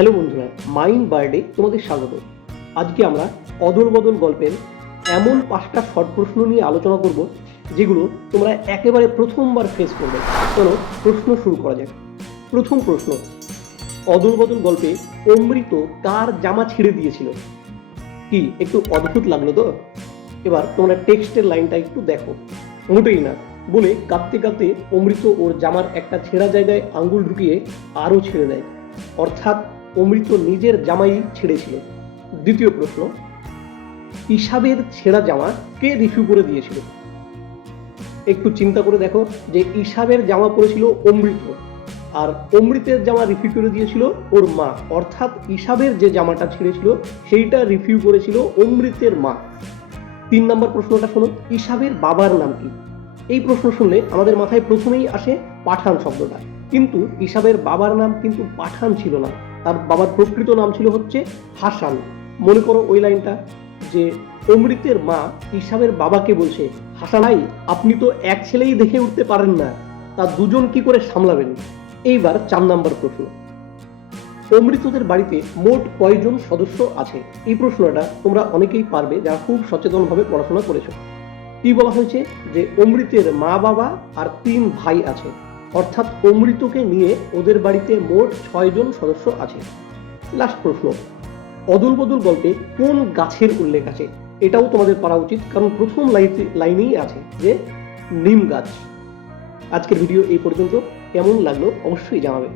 Hello বন্ধুরা, mind বার্ডে তোমাদের স্বাগত। আজকে আমরা অদল বদল গল্পের এমন পাঁচটা শর্ট প্রশ্ন নিয়ে আলোচনা করব, যেগুলো তোমরা একেবারে প্রথমবার ফেস করবে। চলো প্রশ্ন শুরু করা যাক। প্রথম প্রশ্ন, অদল বদল গল্পে অমৃত কার জামা ছিঁড়ে দিয়েছিল? কি, একটু অদ্ভুত লাগল তো? এবার তোমরা টেক্সটের লাইনটা একটু দেখো। মোটেই না, বলে কাঁদতে কাঁদতে অমৃত ওর জামার একটা ছেঁড়া জায়গায় আঙ্গুল ঢুকিয়ে আরও ছেড়ে দেয়। অর্থাৎ অমৃত নিজের জামাই ছেড়েছিল। দ্বিতীয় প্রশ্ন ইসাবের ছেঁড়া জামা কে রিফিউ করে দিয়েছিল? একটু চিন্তা করে দেখো যে ইসাবের জামা পরেছিল অমৃত, আর অমৃতের জামা রিফিউ করে দিয়েছিল ওর মা। অর্থাৎ ইসাবের যে জামাটা ছেড়েছিল, সেইটা রিফিউ করেছিল অমৃতের মা। তিন নম্বর প্রশ্নটা শোনো ইসাবের বাবার নাম কি? এই প্রশ্ন শুনলে আমাদের মাথায় প্রথমেই আসে পাঠান শব্দটা। কিন্তু ইসাবের বাবার নাম কিন্তু পাঠান ছিল না। তার বাবার প্রকৃত নাম ছিল হচ্ছে হাসান। মনে করো ওই লাইনটা যে অমৃতের মা ইসাবের বাবাকে বলছে হাসানাই আপনি তো এক ছেলেই দেখে উঠতে পারেন না, তা দুজন কি করে সামলাবেন? এইবার চার নাম্বার প্রশ্ন। অমৃতদের বাড়িতে মোট কয়জন সদস্য আছে? এই প্রশ্নটা তোমরা অনেকেই পারবে যারা খুব সচেতনভাবে পড়াশোনা করেছ। কি বলা হয়েছে? যে অমৃতের মা বাবা আর তিন ভাই আছে। অর্থাৎ অমৃতকে নিয়ে ওদের বাড়িতে মোট ছয়জন সদস্য আছে। লাস্ট প্রশ্ন, অদল বদল গল্পে কোন গাছের উল্লেখ আছে? এটাও তোমাদের পড়া উচিত, কারণ প্রথম লাইনেই আছে যে নিম গাছ। আজকের ভিডিও এই পর্যন্ত। কেমন লাগল অবশ্যই জানাবে।